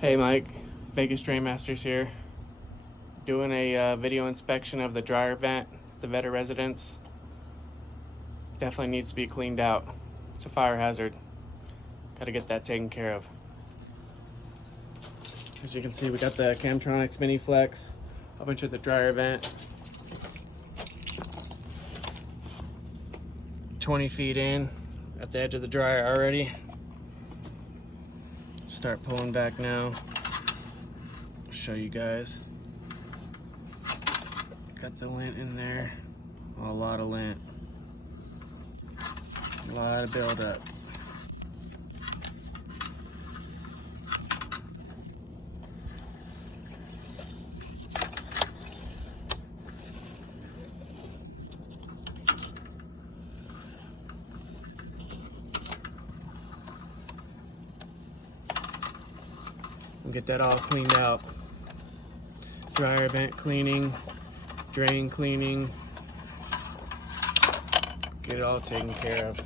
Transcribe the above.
Hey Mike, Vegas Drain Masters here. Doing a video inspection of the dryer vent, the Veta residence. Definitely needs to be cleaned out. It's a fire hazard. Got to get that taken care of. As you can see, we got the Camtronics mini flex up into the dryer vent. 20 feet in at the edge of the dryer already. Start pulling back now. Show you guys. Got the lint in there. A lot of lint. A lot of buildup. Get that all cleaned out. Dryer vent cleaning, drain cleaning. Get it all taken care of.